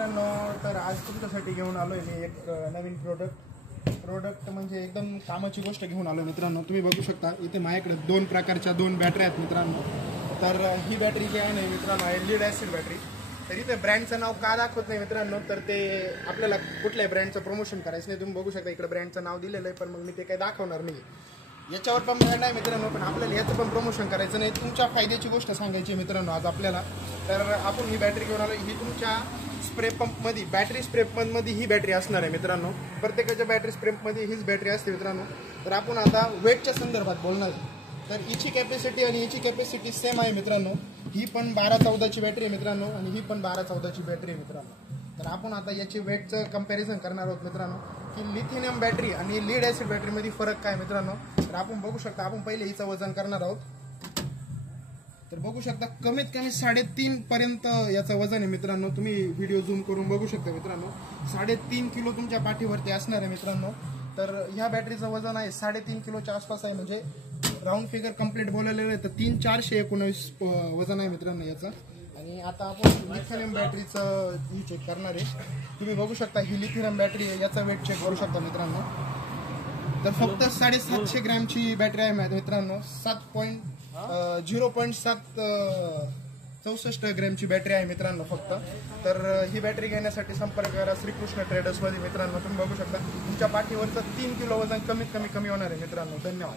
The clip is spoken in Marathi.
मित्रांनो, तर आज तुमच्यासाठी घेऊन आलोय मी एक नवीन प्रोडक्ट म्हणजे एकदम कामाची गोष्ट घेऊन आलोय मित्रांनो. तुम्ही बघू शकता इथे माझ्याकडे दोन प्रकारच्या दोन बॅटऱ्या आहेत मित्रांनो. तर ही बॅटरी जी आहे ना मित्रांनो आहे लीड ॲसिड बॅटरी. तर इथे ब्रँडचं नाव का दाखवत नाही मित्रांनो, तर ते आपल्याला कुठल्याही ब्रँडचं प्रमोशन करायचं नाही. तुम्ही बघू शकता इकडे ब्रँडचं नाव दिलेलं आहे, पण मग मी ते काही दाखवणार नाही. याच्यावर पण ब्रँड आहे मित्रांनो, पण आपल्याला याचं पण प्रमोशन करायचं नाही. तुमच्या फायद्याची गोष्ट सांगायची मित्रांनो आज आपल्याला. तर आपण ही बॅटरी घेऊन आलो. ही तुमच्या स्प्रे पंपमध्ये बॅटरी स्प्रे पंपमध्ये ही बॅटरी असणार आहे मित्रांनो. प्रत्येकाच्या बॅटरी स्प्रे पंपमध्ये हीच बॅटरी असते मित्रांनो. तर आपण आता वेटच्या संदर्भात बोलणार. तर हिची कॅपॅसिटी आणि हिची कॅपॅसिटी सेम आहे मित्रांनो. ही पण 12-14ची बॅटरी आहे मित्रांनो आणि ही पण 12-14ची बॅटरी आहे मित्रांनो. तर आपण आता याची वेटचं कंपॅरिझन करणार आहोत मित्रांनो, की लिथियम बॅटरी आणि लीड ॲसिड बॅटरीमध्ये फरक काय मित्रांनो. तर आपण बघू शकता. आपण पहिले हिचं वजन करणार आहोत. तर बघू शकता कमीत कमी 3.5 पर्यंत याचं वजन आहे मित्रांनो. तुम्ही व्हिडिओ झूम करून बघू शकता मित्रांनो. 3.5 किलो तुमच्या पाठीवरती असणार आहे मित्रांनो. तर ह्या बॅटरीचं वजन आहे 3.5 किलोच्या आसपास आहे. म्हणजे राऊंड फिगर कंप्लीट बोललेलं आहे तर 3,419 वजन आहे मित्रांनो याचं. आणि आता आपण लिथियम बॅटरीचं ही चेक करणार आहे. तुम्ही बघू शकता ही लिथियम बॅटरी आहे. याचा वेट चेक करू शकता मित्रांनो. तर फक्त 750 ग्रॅमची बॅटरी आहे मित्रांनो. 0.64 ग्रॅमची बॅटरी आहे मित्रांनो फक्त. तर ही बॅटरी घेण्यासाठी संपर्क करा श्रीकृष्ण ट्रेडर्समध्ये मित्रांनो. तुम्ही बघू शकता तुमच्या पाठीवरचं 3 किलो वजन कमीत कमी होणार आहे मित्रांनो. धन्यवाद.